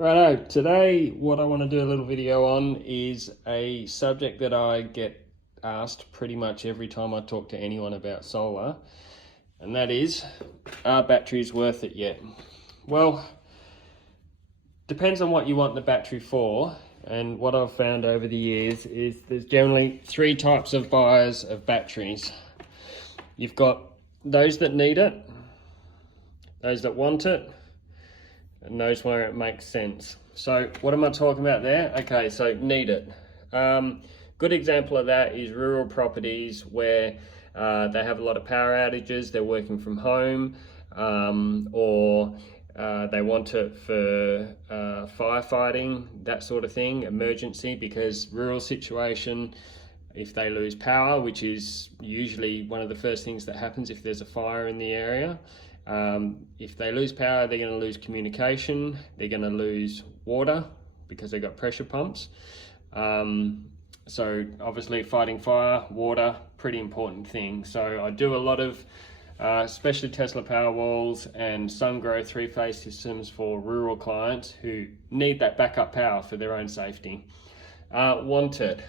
Righto, today what I want to do a little video on is a subject that I get asked pretty much every time I talk to anyone about solar, and that is, are batteries worth it yet? Well, depends on what you want the battery for, and what I've found over the years is there's generally three types of buyers of batteries. You've got those that need it, those that want it, and those where it makes sense. So what am I talking about there? Okay, so need it. Good example of that is rural properties where they have a lot of power outages, they're working from home, or they want it for firefighting, that sort of thing, emergency, because rural situation, if they lose power, which is usually one of the first things that happens if there's a fire in the area, if they lose power, they're going to lose communication, they're going to lose water because they've got pressure pumps. So obviously fighting fire, water, pretty important thing. So I do a lot of especially Tesla Powerwalls and SunGrow three-phase systems for rural clients who need that backup power for their own safety. Want it.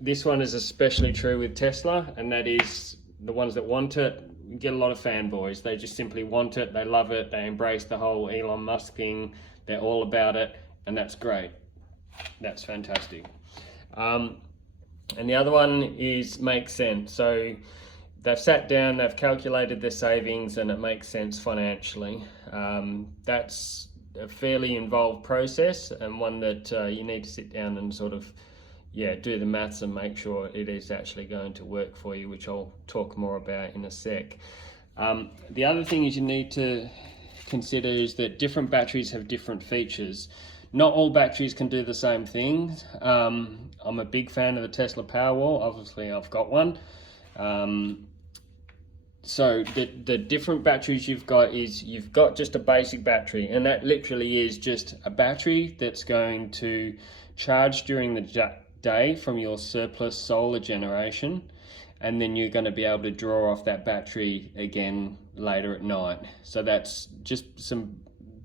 This one is especially true with Tesla, and that is the ones that want it. You get a lot of fanboys. They just simply want it, they love it, they embrace the whole Elon Musk thing, they're all about it, and that's great. That's fantastic. And the other one is makes sense. So they've sat down, they've calculated their savings, and it makes sense financially. That's a fairly involved process, and one that you need to sit down and sort of do the maths and make sure it is actually going to work for you, which I'll talk more about in a sec. The other thing is you need to consider is that different batteries have different features. Not all batteries can do the same thing. I'm a big fan of the Tesla Powerwall. Obviously I've got one. So the different batteries you've got is you've got just a basic battery, and that literally is just a battery that's going to charge during the day from your surplus solar generation, and then you're going to be able to draw off that battery again later at night. So that's just some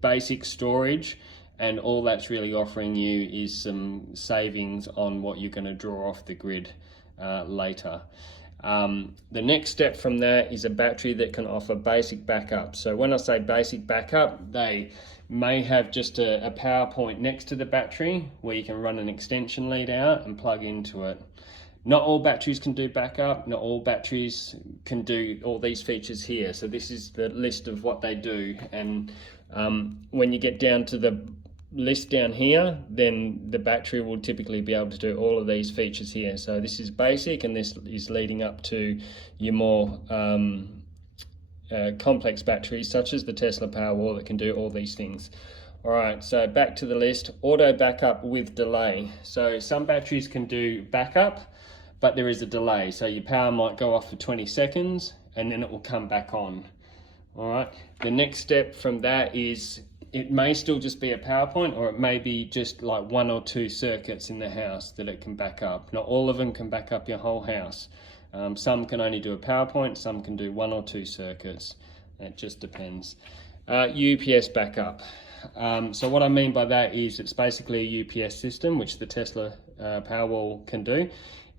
basic storage, and all that's really offering you is some savings on what you're going to draw off the grid later. The next step from that is a battery that can offer basic backup. So when I say basic backup, they may have just a power point next to the battery where you can run an extension lead out and plug into it. Not all batteries can do backup, not all batteries can do all these features here. So this is the list of what they do, and when you get down to the list down here, then the battery will typically be able to do all of these features here. So this is basic, and this is leading up to your more complex batteries such as the Tesla Powerwall that can do all these things. All right, so back to the list. Auto backup with delay. So some batteries can do backup, but there is a delay. So your power might go off for 20 seconds and then it will come back on. All right, the next step from that is it may still just be a power point, or it may be just like one or two circuits in the house that it can back up. Not all of them can back up your whole house. Some can only do a power point, some can do one or two circuits. It just depends. UPS backup. So what I mean by that is it's basically a UPS system, which the Tesla Powerwall can do.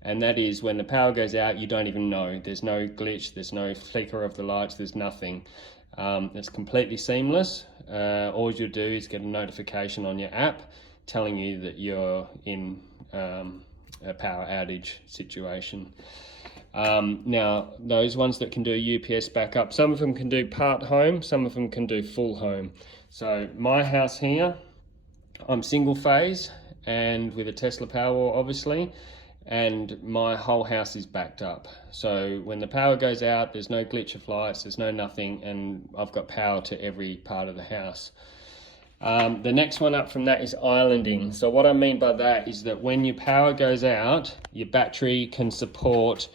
And that is when the power goes out, you don't even know. There's no glitch, there's no flicker of the lights, there's nothing. It's completely seamless. All you'll do is get a notification on your app telling you that you're in a power outage situation. Now, those ones that can do UPS backup, some of them can do part home, some of them can do full home. So my house here, I'm single phase and with a Tesla Powerwall obviously, and my whole house is backed up. So when the power goes out, there's no glitch of lights, there's no nothing, and I've got power to every part of the house. The next one up from that is islanding. So what I mean by that is that when your power goes out, your battery can support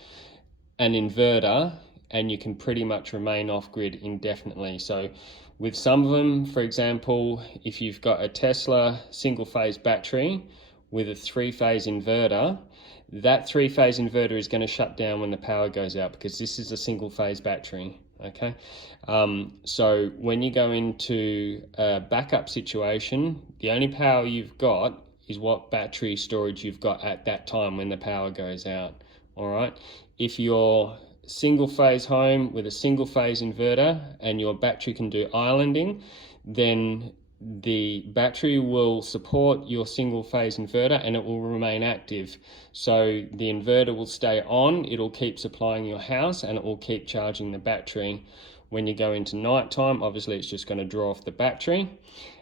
an inverter and you can pretty much remain off grid indefinitely. So with some of them, for example, if you've got a Tesla single phase battery with a three-phase inverter, that three-phase inverter is going to shut down when the power goes out because this is a single phase battery. Okay, so when you go into a backup situation, the only power you've got is what battery storage you've got at that time when the power goes out. All right, if you're single phase home with a single phase inverter and your battery can do islanding, then the battery will support your single phase inverter and it will remain active. So the inverter will stay on, it'll keep supplying your house, and it will keep charging the battery. When you go into nighttime, obviously it's just going to draw off the battery.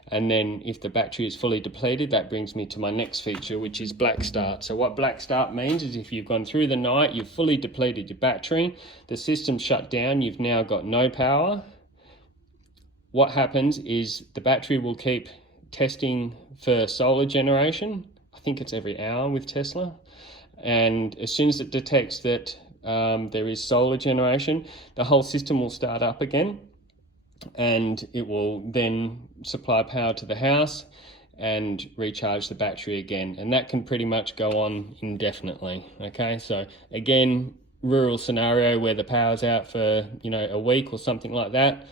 And then if the battery is fully depleted, that brings me to my next feature, which is black start. So what black start means is if you've gone through the night, you've fully depleted your battery, the system's shut down, you've now got no power. What happens is the battery will keep testing for solar generation. I think it's every hour with Tesla. And as soon as it detects that there is solar generation, the whole system will start up again, and it will then supply power to the house and recharge the battery again. And that can pretty much go on indefinitely. Okay, so again, rural scenario where the power's out for, you know, a week or something like that,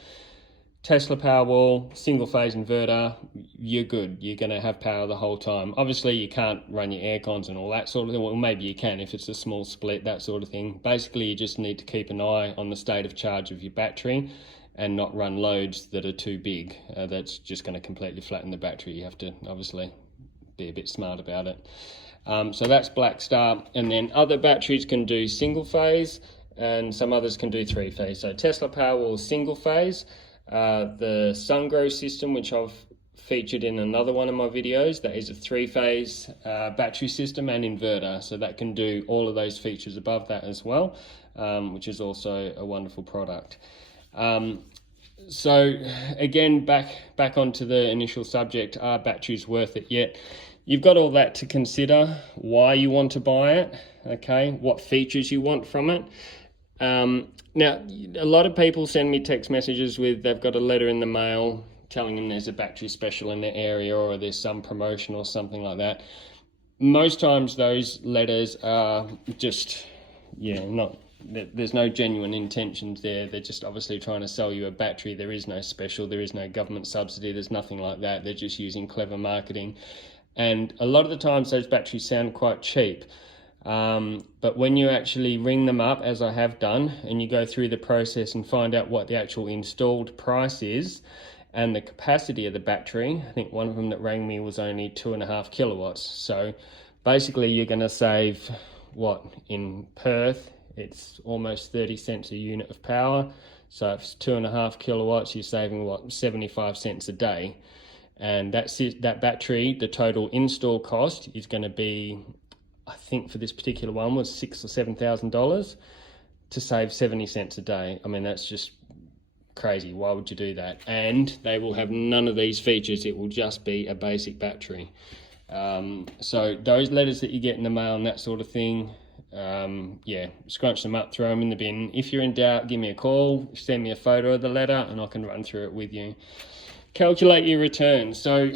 Tesla Powerwall, single phase inverter, you're good. You're going to have power the whole time. Obviously, you can't run your air cons and all that sort of thing. Well, maybe you can if it's a small split, that sort of thing. Basically, you just need to keep an eye on the state of charge of your battery and not run loads that are too big. That's just going to completely flatten the battery. You have to obviously be a bit smart about it. So that's black start. And then other batteries can do single phase and some others can do three phase. So Tesla Powerwall single phase. The SunGrow system, which I've featured in another one of my videos, that is a three-phase battery system and inverter, so that can do all of those features above that as well, which is also a wonderful product. So again, back onto the initial subject, are batteries worth it yet? You've got all that to consider, why you want to buy it, okay, what features you want from it. Now, a lot of people send me text messages with they've got a letter in the mail telling them there's a battery special in their area or there's some promotion or something like that. Most times those letters are just, there's no genuine intentions there. They're just obviously trying to sell you a battery. There is no special, there is no government subsidy, there's nothing like that. They're just using clever marketing. And a lot of the times those batteries sound quite cheap. But when you actually ring them up, as I have done, and you go through the process and find out what the actual installed price is and the capacity of the battery, I think one of them that rang me was only 2.5 kilowatts. So basically you're going to save, what, in Perth, it's almost 30 cents a unit of power. So if it's 2.5 kilowatts, you're saving, what, 75 cents a day. And that battery, the total install cost is going to be, I think for this particular one was $6,000 or $7,000 to save 70 cents a day. I mean, that's just crazy. Why would you do that? And they will have none of these features. It will just be a basic battery. So those letters that you get in the mail and that sort of thing, scrunch them up, throw them in the bin. If you're in doubt, give me a call, send me a photo of the letter and I can run through it with you. Calculate your return. So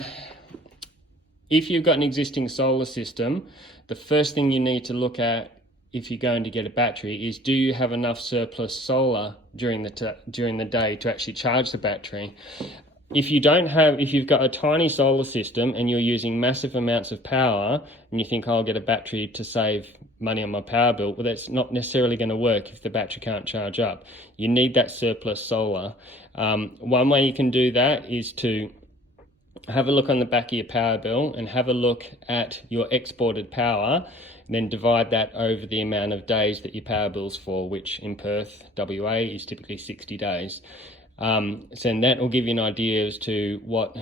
if you've got an existing solar system, the first thing you need to look at if you're going to get a battery is, do you have enough surplus solar during the day to actually charge the battery? If you've got a tiny solar system and you're using massive amounts of power and you think, I'll get a battery to save money on my power bill, well, that's not necessarily going to work if the battery can't charge up. You need that surplus solar. One way you can do that is to have a look on the back of your power bill and have a look at your exported power, and then divide that over the amount of days that your power bill's for, which in Perth, WA, is typically 60 days. So that will give you an idea as to what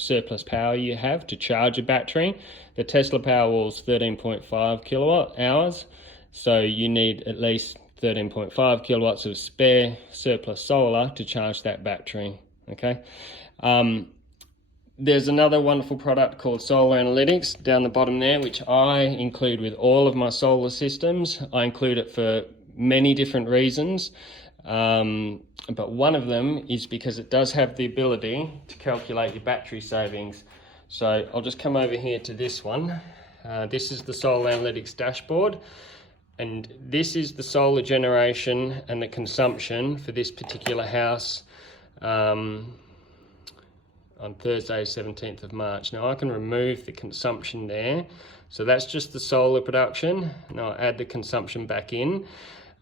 surplus power you have to charge a battery. The Tesla Powerwall is 13.5 kilowatt hours, so you need at least 13.5 kilowatts of spare surplus solar to charge that battery. Okay. There's another wonderful product called Solar Analytics down the bottom there, which I include with all of my solar systems. I include it for many different reasons, but one of them is because it does have the ability to calculate your battery savings. So I'll just come over here to this one. This is the Solar Analytics dashboard. And this is the solar generation and the consumption for this particular house on Thursday, 17th of March. Now I can remove the consumption there. So that's just the solar production. Now I add the consumption back in,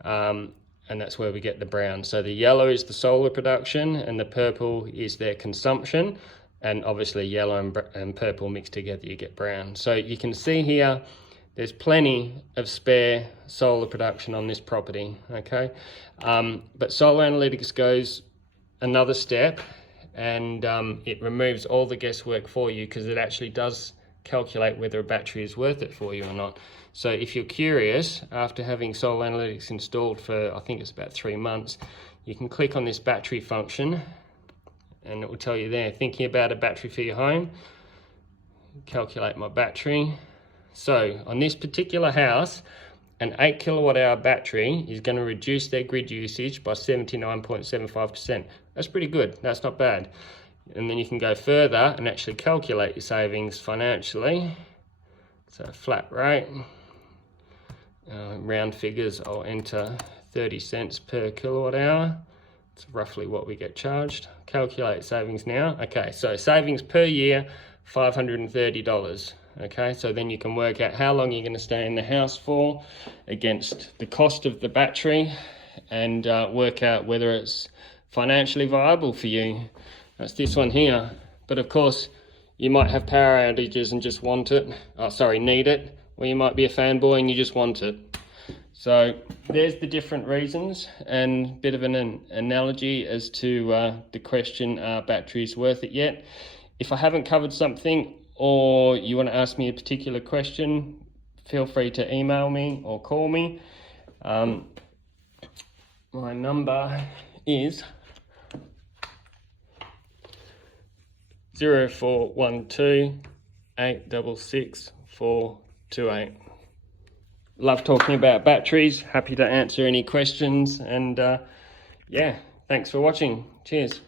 and that's where we get the brown. So the yellow is the solar production and the purple is their consumption. And obviously yellow and purple mixed together, you get brown. So you can see here, there's plenty of spare solar production on this property, okay? But Solar Analytics goes another step, and it removes all the guesswork for you, because it actually does calculate whether a battery is worth it for you or not. So if you're curious, after having Solar Analytics installed for, I think it's about 3 months, you can click on this battery function, and it will tell you there, thinking about a battery for your home, calculate my battery. So on this particular house, an 8 kilowatt hour battery is going to reduce their grid usage by 79.75%. That's pretty good. That's not bad. And then you can go further and actually calculate your savings financially. So flat rate, round figures, I'll enter 30 cents per kilowatt hour. It's roughly what we get charged. Calculate savings now. Okay, so savings per year, $530. Okay, so then you can work out how long you're going to stay in the house for against the cost of the battery, and work out whether it's financially viable for you. That's this one here. But of course, you might have power outages and just want it. Need it. Or you might be a fanboy and you just want it. So there's the different reasons, and a bit of an analogy as to the question, are batteries worth it yet? If I haven't covered something, or you want to ask me a particular question, feel free to email me or call me. My number is 0412 866 428. Love talking about batteries. Happy to answer any questions, and yeah, thanks for watching. Cheers.